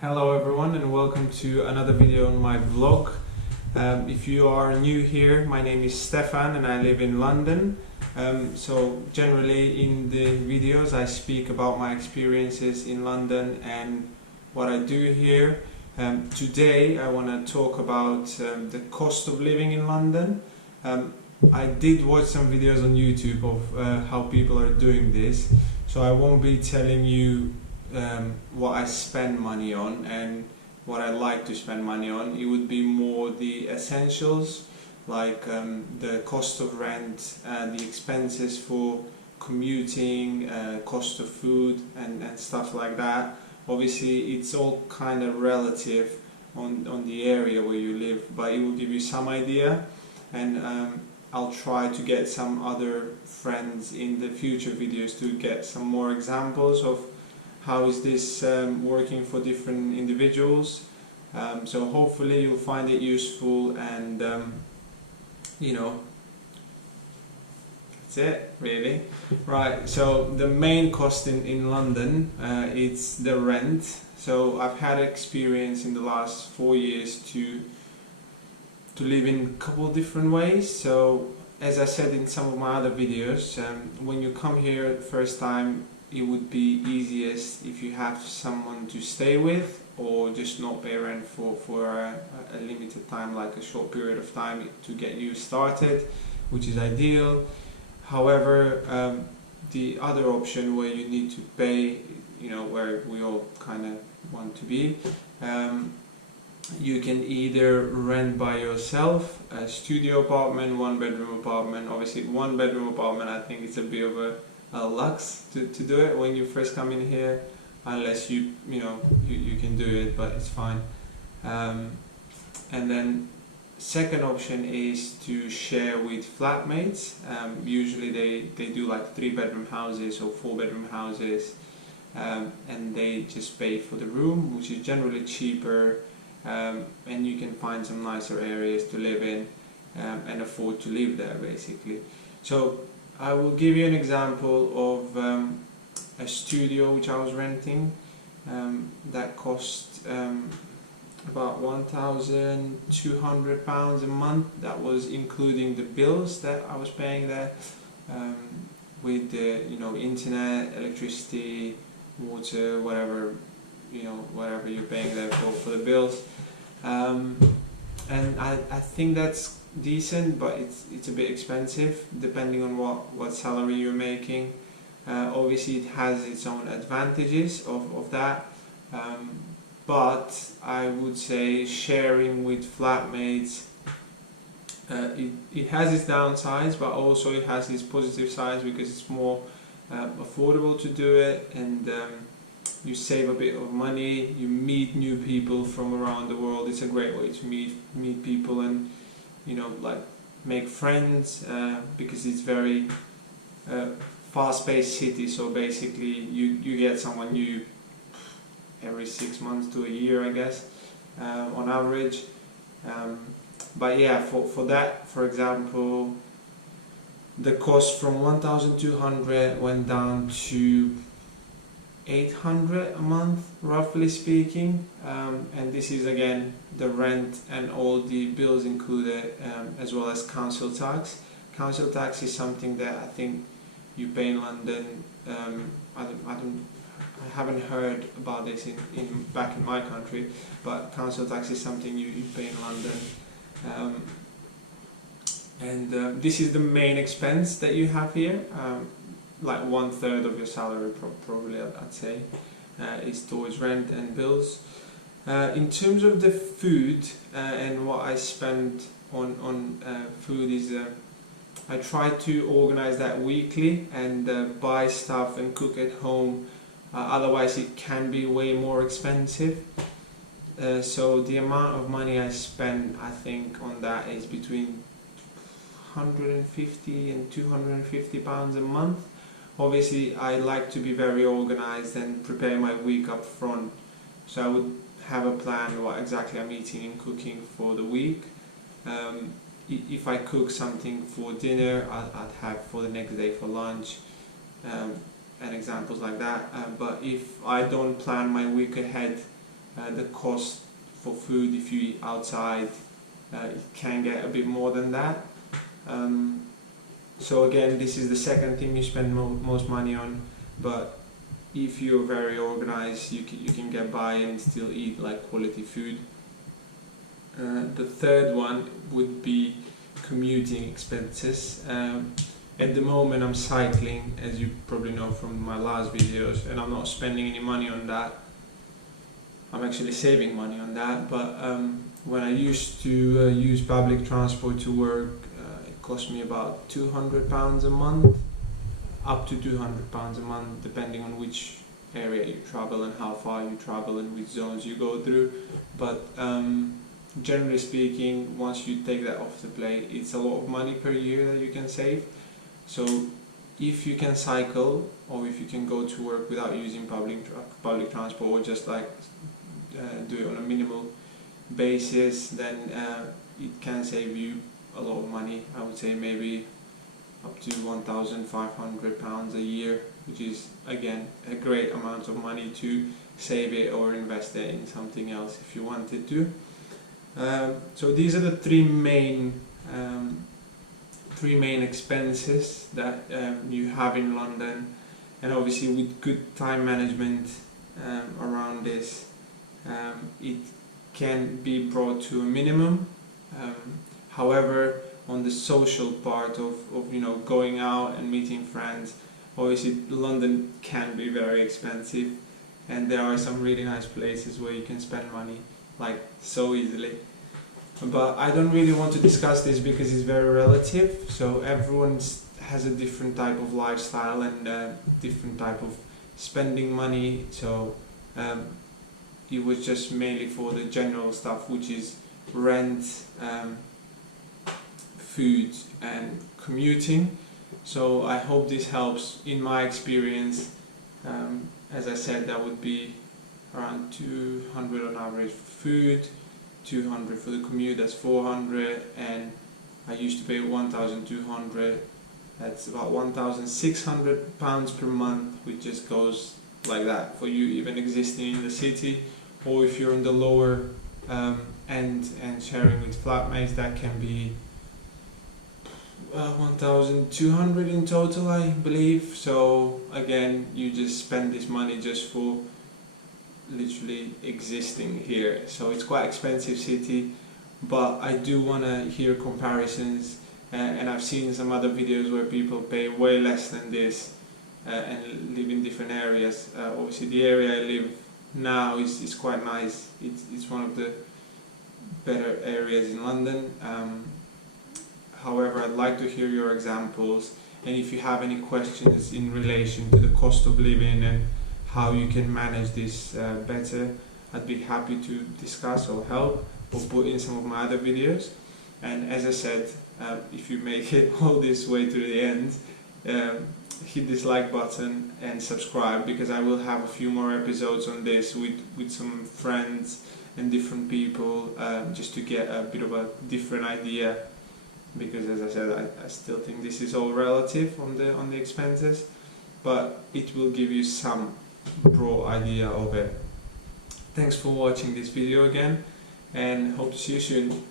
Hello everyone and welcome to another video on my vlog. If you are new here, my name is Stefan and I live in London. So generally in the videos I speak about my experiences in London and what I do here. Today I want to talk about the cost of living in London. I did watch some videos on YouTube of how people are doing this, so I won't be telling you what I spend money on and what I like to spend money on. It would be more the essentials, like the cost of rent, the expenses for commuting, cost of food and stuff like that. Obviously it's all kind of relative on the area where you live, but it will give you some idea, and I'll try to get some other friends in the future videos to get some more examples of how is this working for different individuals. So hopefully you'll find it useful, and you know, that's it really. Right, so the main cost in London, it's the rent. So I've had experience in the last 4 years to live in a couple of different ways. So as I said in some of my other videos, when you come here the first time, it would be easiest if you have someone to stay with, or just not pay rent for a limited time, like a short period of time to get you started, which is ideal. However, the other option where you need to pay, you know, where we all kind of want to be, you can either rent by yourself a studio apartment, one bedroom apartment. Obviously one bedroom apartment, I think it's a bit of a lux to do it when you first come in here, unless you can do it, but it's fine. And then second option is to share with flatmates. Usually they do like 3-bedroom houses or 4-bedroom houses, and they just pay for the room, which is generally cheaper. And you can find some nicer areas to live in and afford to live there basically. So I will give you an example of a studio which I was renting that cost about £1,200 a month. That was including the bills that I was paying there, with the internet, electricity, water, whatever whatever you're paying there for the bills. And I think that's decent, but it's a bit expensive depending on what salary you're making. Obviously it has its own advantages of that, but I would say sharing with flatmates, it has its downsides, but also it has its positive sides, because it's more affordable to do it, and you save a bit of money, you meet new people from around the world. It's a great way to meet people and like make friends, because it's very fast-paced city. So basically you get someone new every 6 months to a year, I guess, on average. But yeah, for that, for example, the cost from 1,200 went down to 800 a month, roughly speaking, and this is again the rent and all the bills included, as well as council tax. Council tax is something that I think you pay in London. I haven't heard about this back in my country, but council tax is something you pay in London, and this is the main expense that you have here. Like 1/3 of your salary, probably I'd say, is towards rent and bills. In terms of the food and what I spend on food, is I try to organize that weekly and buy stuff and cook at home. Otherwise it can be way more expensive. So the amount of money I spend, I think, on that is between £150 and £250 a month. Obviously I like to be very organized and prepare my week up front, so I would have a plan what exactly I'm eating and cooking for the week. If I cook something for dinner, I'd have for the next day for lunch, and examples like that. But if I don't plan my week ahead, the cost for food if you eat outside, it can get a bit more than that. So again, this is the second thing you spend most money on, but if you're very organized, you can get by and still eat like quality food. The third one would be commuting expenses. At the moment I'm cycling, as you probably know from my last videos, and I'm not spending any money on that. I'm actually saving money on that, but when I used to use public transport to work, it cost me about £200 a month, up to £200 a month, depending on which area you travel and how far you travel and which zones you go through. But generally speaking, once you take that off the plate, it's a lot of money per year that you can save. So if you can cycle, or if you can go to work without using public transport, or just like do it on a minimal basis, then it can save you a lot of money. I would say maybe up to £1,500 a year, which is again a great amount of money to save it or invest it in something else if you wanted to. So these are the three main expenses that you have in London, and obviously with good time management around this, it can be brought to a minimum. However, on the social part of going out and meeting friends, obviously London can be very expensive, and there are some really nice places where you can spend money like so easily. But I don't really want to discuss this because it's very relative, so everyone has a different type of lifestyle and different type of spending money. So it was just mainly for the general stuff, which is rent, food and commuting. So I hope this helps. In my experience, as I said, that would be around 200 on average for food, 200 for the commute, that's 400, and I used to pay 1,200. That's about £1,600 per month, which just goes like that for you even existing in the city, or if you're in the lower end and sharing with flatmates, that can be 1,200 in total, I believe. So again, you just spend this money just for literally existing here. So it's quite expensive city, but I do want to hear comparisons, and I've seen some other videos where people pay way less than this and live in different areas. Obviously the area I live now is quite nice. It's one of the better areas in London. However, I'd like to hear your examples, and if you have any questions in relation to the cost of living and how you can manage this better, I'd be happy to discuss or help or put in some of my other videos. And as I said, if you make it all this way to the end, hit this like button and subscribe, because I will have a few more episodes on this with some friends and different people, just to get a bit of a different idea, because as I said, I still think this is all relative on the expenses, but it will give you some broad idea of it. Thanks for watching this video again, and hope to see you soon.